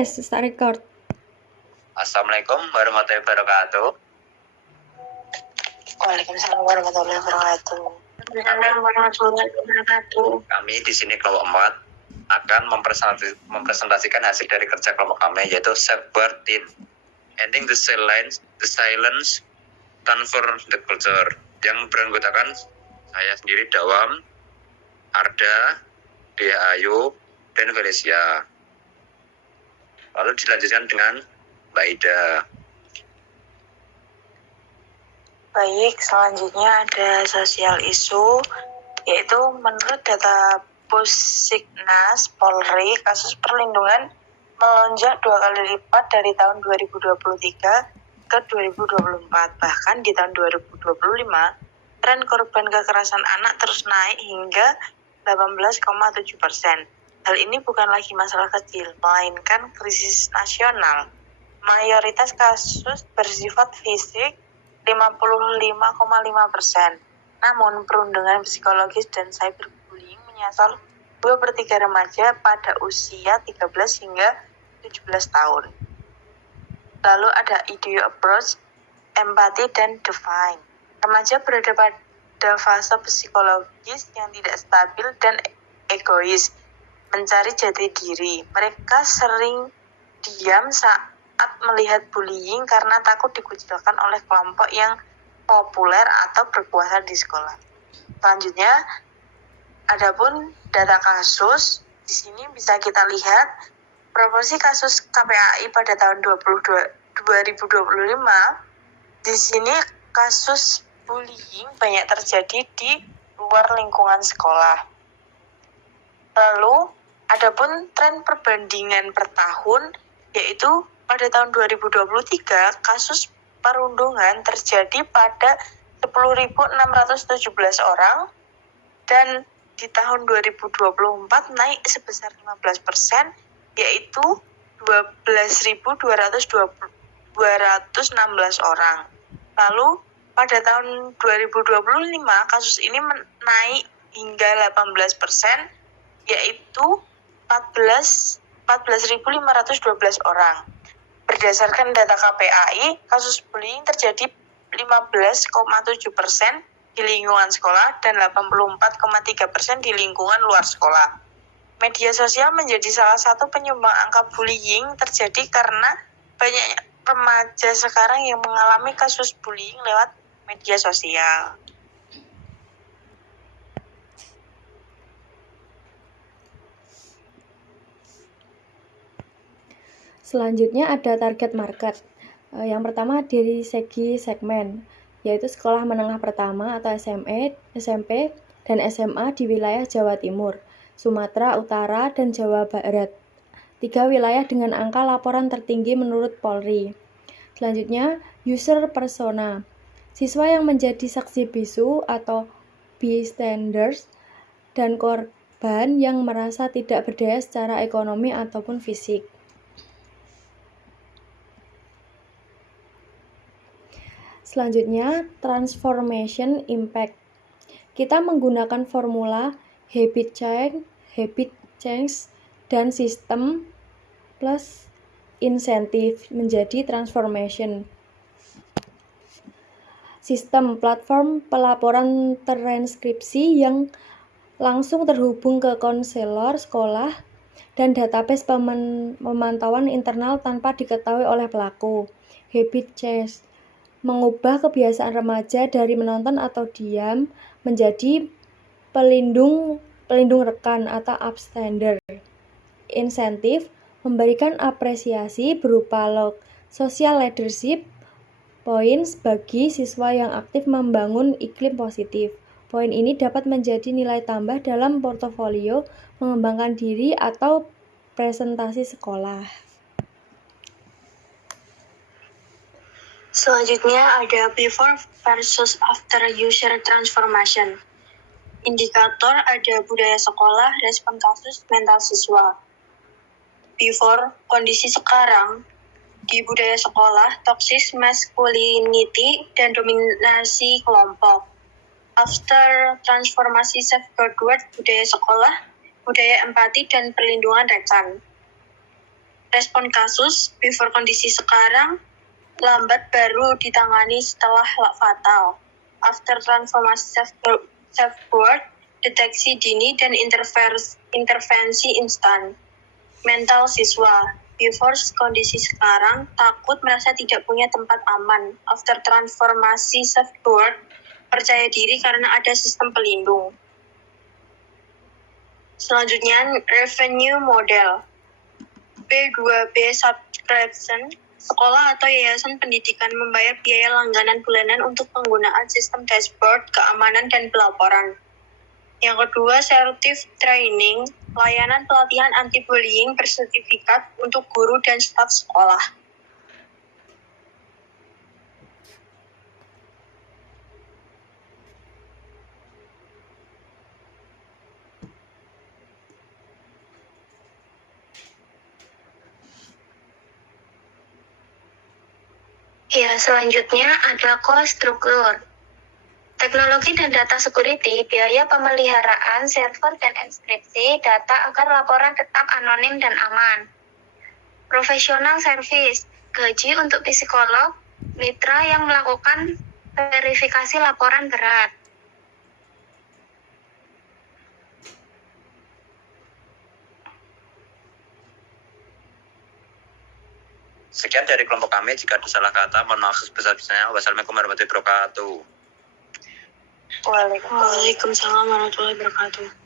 Start record. Assalamualaikum warahmatullahi wabarakatuh. Waalaikumsalam warahmatullahi wabarakatuh. Kami di sini kelompok 4 akan mempresentasikan hasil dari kerja kelompok kami, yaitu Safeguard Teen, Ending the Silence, Transfer the Culture, yang beranggotakan saya sendiri, Dawam, Arda, Dea Ayu, dan Valesia. Lalu dilanjutkan dengan Mbak Ida. Baik, selanjutnya ada sosial isu, yaitu menurut data Pusiknas Polri, kasus perlindungan melonjak 2 kali lipat dari tahun 2023 ke 2024. Bahkan di tahun 2025, tren korban kekerasan anak terus naik hingga 18,7%. Hal ini bukan lagi masalah kecil, melainkan krisis nasional. Mayoritas kasus bersifat fisik, 55,5%. Namun, perundungan psikologis dan cyberbullying menyasar 2/3 remaja pada usia 13 hingga 17 tahun. Lalu ada IDEO approach, empati, dan define. Remaja berada pada fase psikologis yang tidak stabil dan egois, mencari jati diri. Mereka sering diam saat melihat bullying karena takut dikucilkan oleh kelompok yang populer atau berkuasa di sekolah. Selanjutnya, adapun data kasus, di sini bisa kita lihat proporsi kasus KPAI pada tahun 2025. Di sini kasus bullying banyak terjadi di luar lingkungan sekolah. Lalu, adapun tren perbandingan per tahun, yaitu pada tahun 2023, kasus perundungan terjadi pada 10.617 orang, dan di tahun 2024 naik sebesar 15%, yaitu 12.216 orang. Lalu, pada tahun 2025, kasus ini naik hingga 18%, yaitu 14.512 orang. Berdasarkan data KPAI, kasus bullying terjadi 15,7% di lingkungan sekolah dan 84,3% di lingkungan luar sekolah. Media sosial menjadi salah satu penyumbang angka bullying terjadi karena banyak remaja sekarang yang mengalami kasus bullying lewat media sosial. Selanjutnya ada target market. Yang pertama dari segi segmen, yaitu sekolah menengah pertama atau SMP, dan SMA di wilayah Jawa Timur, Sumatera Utara, dan Jawa Barat. 3 wilayah dengan angka laporan tertinggi menurut Polri. Selanjutnya, user persona. Siswa yang menjadi saksi bisu atau bystanders dan korban yang merasa tidak berdaya secara ekonomi ataupun fisik. Selanjutnya, transformation impact. Kita menggunakan formula habit change, dan sistem plus insentif menjadi transformation. Sistem platform pelaporan transkripsi yang langsung terhubung ke konselor sekolah dan database pemantauan internal tanpa diketahui oleh pelaku. Habit change mengubah kebiasaan remaja dari menonton atau diam menjadi pelindung rekan atau upstander. Insentif memberikan apresiasi berupa social leadership points bagi siswa yang aktif membangun iklim positif. Poin ini dapat menjadi nilai tambah dalam portofolio, mengembangkan diri, atau presentasi sekolah. Selanjutnya ada before versus after user transformation. Indikator ada budaya sekolah, respon kasus, mental siswa. Before, kondisi sekarang, di budaya sekolah, toxic masculinity dan dominasi kelompok. After, transformasi safeguard budaya sekolah, budaya empati dan perlindungan rekan. Respon kasus, before kondisi sekarang, lambat baru ditangani setelah fatal. After transformasi self-worth, deteksi dini dan intervensi instan. Mental siswa, before kondisi sekarang, takut merasa tidak punya tempat aman. After transformasi self-worth, percaya diri karena ada sistem pelindung. Selanjutnya, revenue model. B2B subscription, sekolah atau yayasan pendidikan membayar biaya langganan bulanan untuk penggunaan sistem dashboard, keamanan, dan pelaporan. Yang kedua, Certif Training, layanan pelatihan anti-bullying bersertifikat untuk guru dan staf sekolah. Ya, selanjutnya ada cost struktur. Teknologi dan data security, biaya pemeliharaan, server dan enkripsi data agar laporan tetap anonim dan aman. Professional service, gaji untuk psikolog, mitra yang melakukan verifikasi laporan berat. Sekian dari kelompok kami. Jika ada salah kata, mohon maaf sebesar-besarnya. Wassalamualaikum warahmatullahi wabarakatuh. Waalaikumsalam warahmatullahi wabarakatuh.